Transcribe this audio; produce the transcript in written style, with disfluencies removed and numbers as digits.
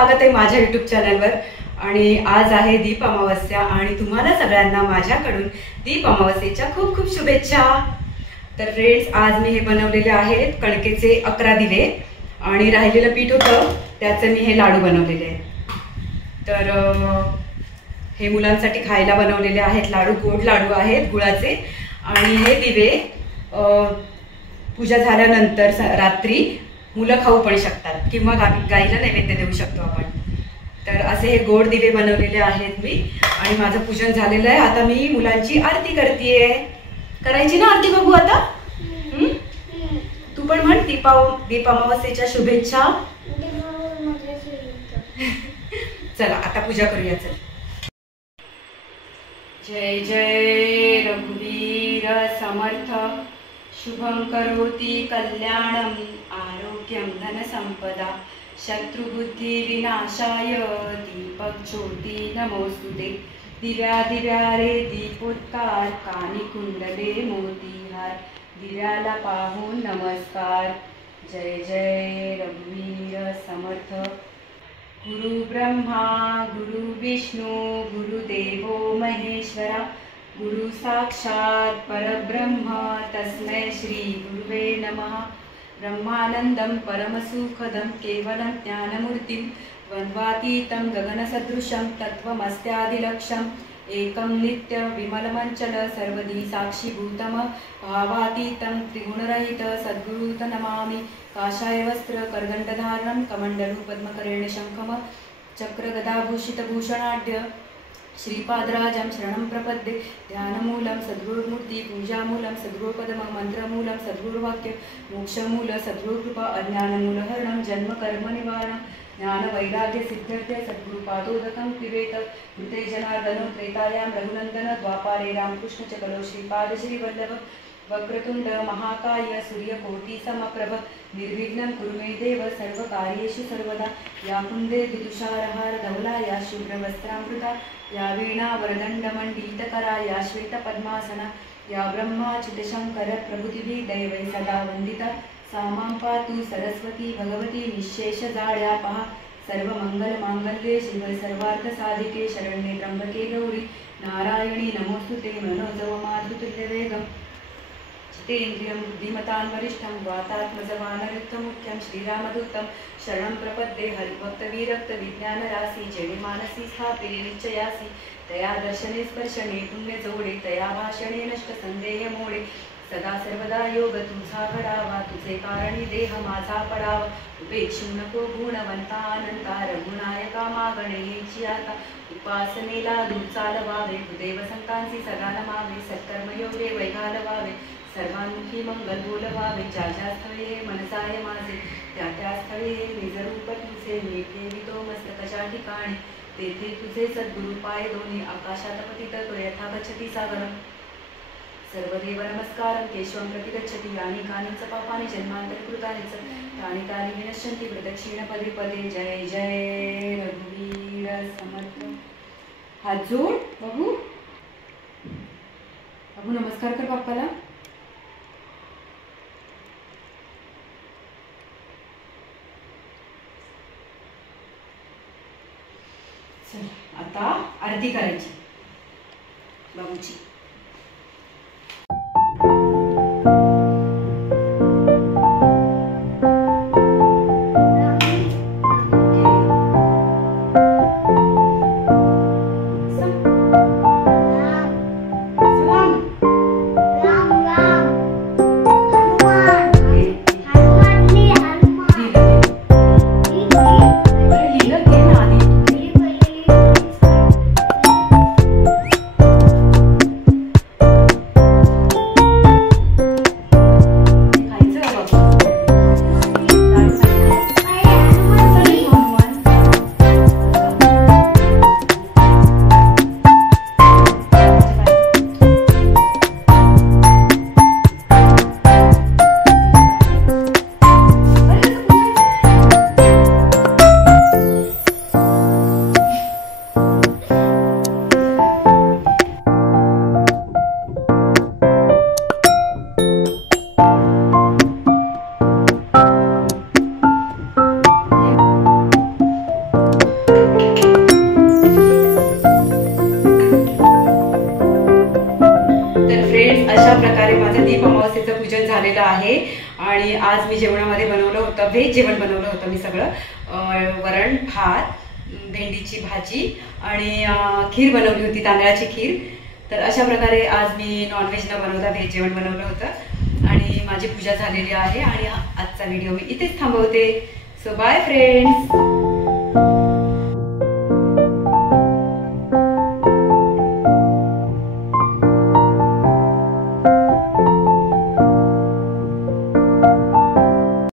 स्वागत आहे माझ्या YouTube चॅनलवर। आणि आज आहे दीप अमावस्या आणि तुम्हाला सगळ्यांना माझ्याकडून दीप अमावस्येच्या खूप खूप शुभेच्छा। तर फ्रेंड्स, आज मी हे बनवलेले आहेत कणकेचे 11 दिवे आणि राहिलेलं पीठ होतं त्याचे मी हे लाडू बनवलेले आहेत। तर हे मुलांसाठी खायला बनवलेले आहेत लाडू, गोड लाडू आहेत गुळाचे। आणि हे दिवे पूजा झाल्यानंतर रात्री मुलं खाऊ पण शकतात किंवा गाईला नैवेद्य देऊ शकतो आपण। तर असे हे गोड दिवे बनवलेले आहेत मी आणि माझं पूजन झालेलं आहे। आता मी मुलांची आरती करतेय। करायची ना आरती बघू आता? तू पण म्हण दीप अमावस्येच्या शुभेच्छा। चला आता पूजा करूया। चल। जय जय रघुवीर समर्थ, शुभं करोति कल्याणं आरोग्यं धन संपदा, शत्रुबुद्धि विनाशाय दीपक ज्योति नमोस्तुते। दिव्या दिव्या रे दीपोत्कार, कानी कुंडले मोतीहार, दिव्याला पाहून नमस्कार। जय जय रघुवीर समर्थ। गुरु ब्रह्मा गुरु विष्णु गुरुदेवो महेश्वरा, गुरु साक्षात् परब्रह्म तस्मै श्री गुरुवे नमः। ब्रह्मानंदं परमसुखदं केवलं ज्ञानमूर्तिं, द्वन्द्वातीतं गगनसदृशं तत्त्वमस्यादिलक्ष्यम्, एकं नित्य विमलमञ्चल सर्वधी साक्षीभूतं, भावातीतं त्रिगुणरहित सद्गुरुत नमामि। काषाय वस्त्र करदण्डधारणं कमण्डलु पद्मकरेण शङ्खं चक्रगदाभूषितभूषणाढ्य, श्रीपादराजं शरणं प्रपद्ये। ध्यानमूलं सद्गुरुमूर्ति, पूजामूलं सद्गुरुपदं, मंत्रमूलं सद्गुरुवाक्य, मोक्षमूलं सद्गुरुकृपा, अज्ञानमूलहरणं जन्मकर्मनिवारणं, ज्ञानवैराग्य सिद्ध्यर्थे सद्गुरुपादोदकं पिबेत। कृते जनार्दनो त्रेतायां रघुनन्दन, द्वापारे रामकृष्ण च कलो श्रीपाद श्रीवल्लभ। वक्रतुंड महाकाय सूर्यकोटि समप्रभ, निर्विघ्नं कुरु मे देव सर्वकार्येषु सर्वदा। या कुंदे दुदुषारहार धवला, या शुभ्रवस्त्रामृता, या वीणा वरदण्डमण्डितकरा, या श्वेतपद्मासना, या ब्रह्माच्युतशङ्कर प्रभृतिभिः दैवैः सदा वन्दिता। सा मां पातु सरस्वती भगवती निःशेषजाड्यापहा। सर्वमङ्गलमाङ्गल्ये शिवे सर्वार्थसाधिके शरण्ये त्र्यम्बके गौरी नारायणी नमोस्तुते। मनोजवमाधुतुल्यवेगम् जितेन्द्रियं बुद्धिमतां वरिष्ठं वातात्मजवानरुक्तमुख्यं, श्रीरामदूतं शरणं प्रपद्ये। हरिभक्तविरक्तविज्ञानराशि जडे मानसी स्थापिते निश्चयासि, तया दर्शने स्पर्शने पुण्यजोडे, तया भाषणे नष्टसंदेह मोडे। सदा सर्वदा योग तुझा घडावा, तुझे कारणी देह माझा पडावा। उपेक्षू नको गुणवंता अनंता, रघुनायका मागणे हेची आता। उपासनेला दूर चालवावे, देव संतांची सदा नमावे। सत्कर्मयोगे वैघालवावे, सर्वांमुखी मंगल बोलवावे। ज्या ज्या स्थळी हे मनसाय माझे, त्या त्या स्थळी हे निजरूप तुझे। मी ठेवितो मस्तकाच्या ठिकाणी, तेथे तुझे सद्गुरु पाय दोन्ही। आकाशात पतित तो यथा गच्छति सागरम्, सर्वदेव नमस्कारं केशवं प्रति गच्छति। यानि कानि च पापानि जन्मान्तरे कृतानि च, तानि तानि विनश्यन्ति प्रदक्षिण पदे पदे। जय जय रघुवीर समर्थ। हात जोड बघू, बघू नमस्कार कर बाप्पाला। चल आता आरती करायची बाबूची। अशा प्रकारे माझं दीप अमावस्येचं पूजन झालेलं आहे आणि आज मी जेवणामध्ये बनवलं होतं, व्हेज जेवण बनवलं होतं मी सगळं, वरण भात, भेंडीची भाजी आणि खीर बनवली होती, तांदळाची खीर. तर अशा प्रकारे आज मी नॉनव्हेज न बनवता व्हेज जेवण बनवलं होतं आणि माझी पूजा झालेली आहे आणि आजचा व्हिडिओ मी इथेच थांबवते. So bye friends.